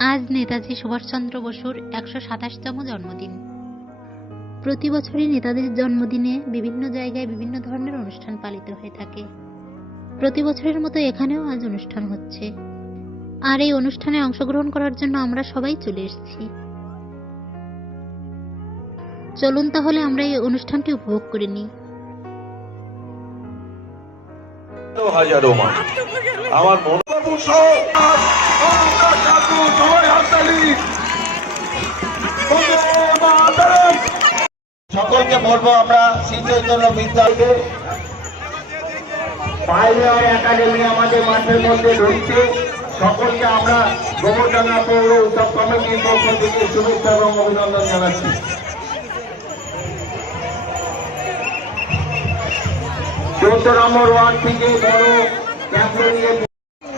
আজ নেতাজি সুভাষচন্দ্র বসুর একশো সাতাশতম জন্মদিন। প্রতি বছরই নেতাদের জন্মদিনে বিভিন্ন জায়গায় বিভিন্ন ধরনের অনুষ্ঠান পালিত হয়ে থাকে। প্রতি বছরের মতো এখানেও আজ অনুষ্ঠান হচ্ছে। আর এই অনুষ্ঠানে অংশগ্রহণ করার জন্য আমরা সবাই চলে এসেছি। চলুন তাহলে আমরা এই অনুষ্ঠানটি উপভোগ করে নিই। হাজারো মানুষ আমার মন বাবু সহ সবাই হাততালি। সকলকে বলব আমরা শ্রী চৈতন্য বিদ্যালয়ে পাইলট একাডেমি আমাদের মাঠের মধ্যে রয়েছে সকলকে আমরা গোবরডাঙ্গা পৌর উৎসব কমিটির পক্ষ থেকে শুভেচ্ছা এবং অভিনন্দন জানাচ্ছি। চৌদ্দ নম্বর ওয়ার্ড থেকে বড় ট্যাবলো নিয়ে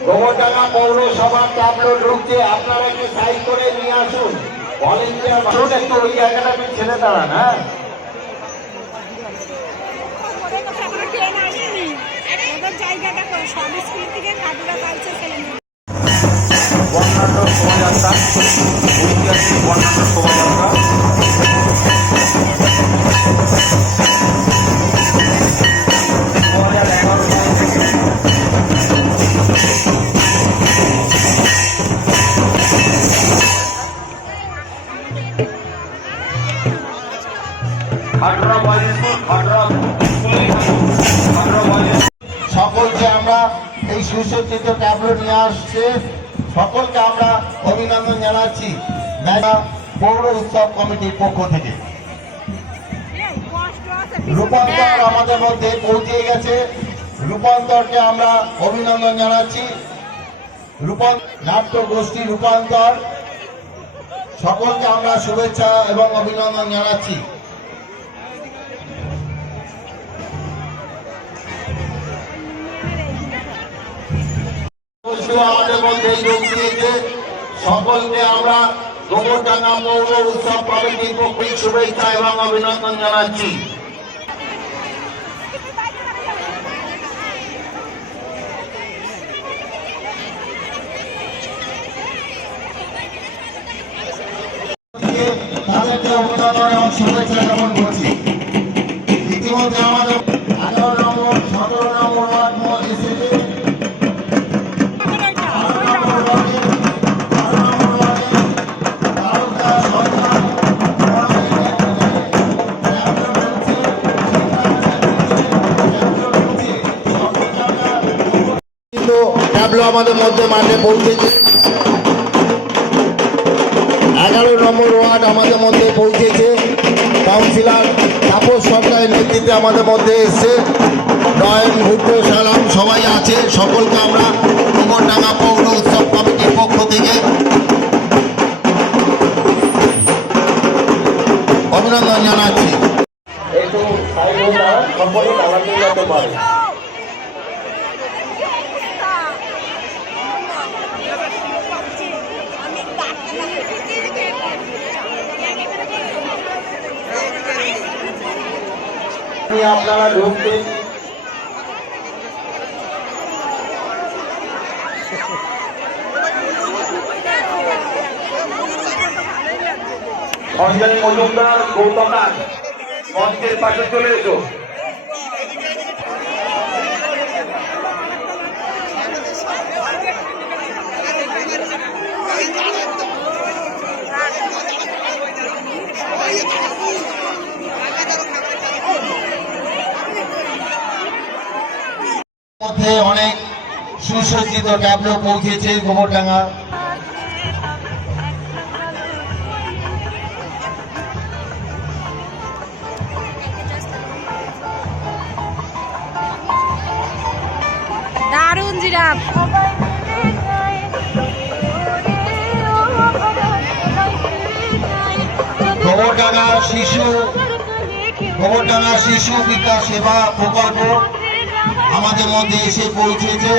গোবরডাঙ্গা পৌরসভার ঢুকছে আপনারা একটু সাইড করে নিয়ে আসুন ভলেন্টিয়ার জায়গাটা একটু ছেড়ে দাঁড়ান হ্যাঁ ওদের কাছে এখনও ট্রেন আসেনি ওদের জায়গা দেখো সব স্কুল থেকে কাজুরা পাইছে ছেলে বর্ণাঢ্য শোভাযাত্রা ঐতিহাসিক বর্ণাঢ্য শোভাযাত্রা সকলকে আমরা এই সুসজ্জিত ট্যাবলো নিয়ে আসছে। সকলকে আমরা অভিনন্দন জানাচ্ছি। পৌর উৎসব কমিটির পক্ষ থেকে। রূপান্তর আমাদের মধ্যে পৌঁছে গেছে। রূপান্তরকে আমরা অভিনন্দন জানাচ্ছি। নাট্য গোষ্ঠী রূপান্তর। সকলকে আমরা শুভেচ্ছা এবং অভিনন্দন জানাচ্ছি। আমাদের মধ্যে যোগ দিয়েছে। সকলকে আমরা গোবরডাঙ্গা পৌর উৎসব কমিটির পক্ষে শুভেচ্ছা এবং অভিনন্দন জানাচ্ছি। শুভেচ্ছা জ্ঞাপন করছি। ইতিমধ্যে আমাদের ট্যাবলো আমাদের মধ্যে মাঠে পৌঁছেছে। এগারো নম্বর ওয়ার্ড আমাদের মধ্যে পৌঁছেছে। কাউন্সিলর তাপস সরকারের নেতৃত্বে আমাদের মধ্যে এসছে। নয়ন ভুট্টো সালাম সবাই আছে, সকলকে আমরা কুমরডাঙ্গা পৌর উৎসব কমিটির পক্ষ থেকে অভিনন্দন জানাচ্ছি। একটু সাইড যেতে পারে। আপনি আপনারা ঢুকতে অঞ্জলি মজুমদার গৌতম দাস মঞ্চের পাশে চলে এসো। মধ্যে অনেক সুসজ্জিত ট্যাবলো পৌঁছেছে গোবরডাঙ্গা। দারুণ জিরাফ। গোবরডাঙ্গা শিশু গোবরডাঙ্গা শিশু বিকাশ সেবা প্রকল্প আমাদের মধ্যে এসে পৌঁছেছে।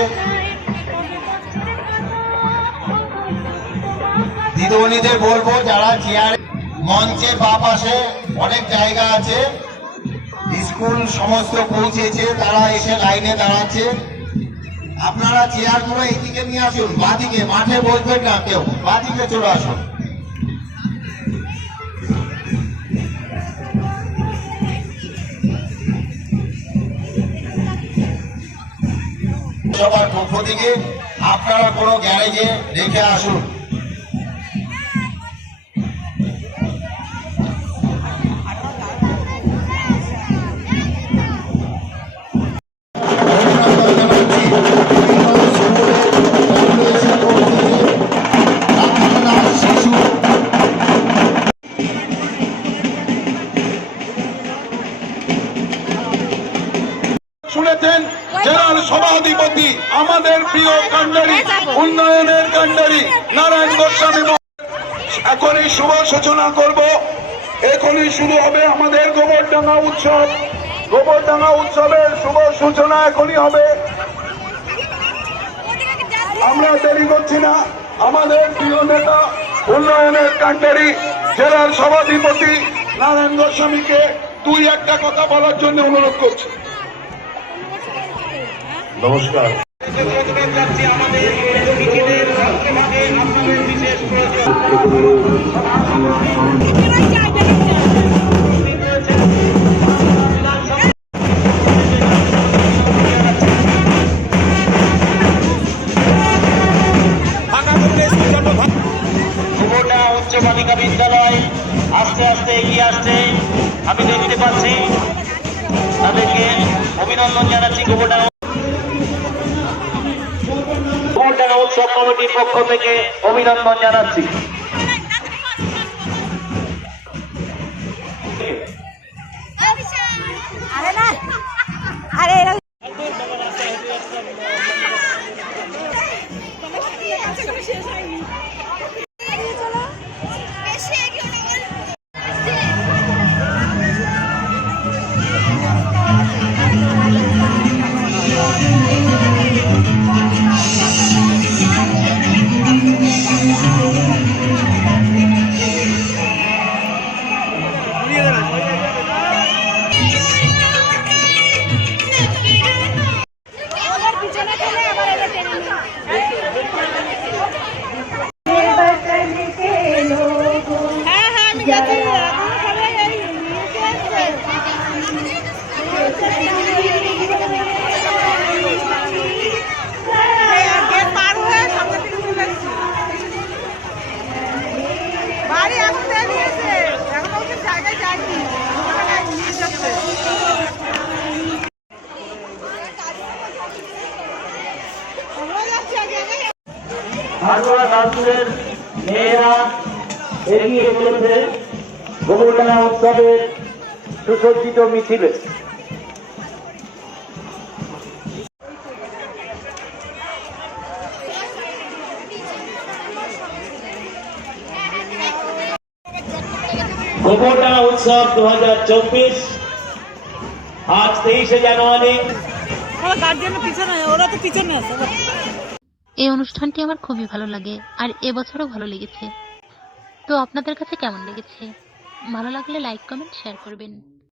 দিদিমণিদের বলব, যারা চেয়ারে মঞ্চের বা পাশে অনেক জায়গা আছে, স্কুল সমস্ত পৌঁছেছে, তারা এসে লাইনে দাঁড়াচ্ছে। আপনারা চেয়ারগুলো এইদিকে নিয়ে আসুন, বাদিকে, মাঠে বসবেন না কেউ, বাদিকে চলে আসুন। সবার পক্ষ থেকে আপনারা কোনো গ্যারেজে রেখে আসুন। শুনেছেন জেলার সভাধিপতি আমাদের প্রিয় কান্ডারি উন্নয়নের কান্ডারি নারায়ণ গোস্বামী। এখনই শুভ সূচনা করব। এখনই শুরু হবে আমাদের গোবরডাঙ্গা উৎসব। গোবরডাঙ্গা উৎসবের শুভ সূচনা এখনই হবে। আমরা দেরি করছি না। আমাদের প্রিয় নেতা উন্নয়নের কান্ডারি জেলার সভাধিপতি নারায়ণ গোস্বামীকে দুই একটা কথা বলার জন্য অনুরোধ করছি। নমস্কার। উচ্চ বালিকা বিদ্যালয় আস্তে আস্তে এগিয়ে আসছে। আমি দেখতে পাচ্ছি তাদেরকে অভিনন্দন জানাচ্ছি কুবোটা উৎসব কমিটির পক্ষ থেকে অভিনন্দন জানাচ্ছি। আরে হাটুয়া নাচুরের মেয়েরা এগিয়ে চলেছে গোবরডাঙ্গা উৎসবের সুসজ্জিত মিছিলে। উৎসব দু হাজার চব্বিশ। আজ তেইশে জানুয়ারি। ওরা গার্জিয়ানের পিছনে ওরা তো পিছনে আছে এই অনুষ্ঠানটি আমার খুবই ভালো লাগে আর এবছরও ভালো লেগেছে। তো আপনাদের কাছে কেমন লেগেছে? ভালো লাগলে লাইক কমেন্ট শেয়ার করবেন।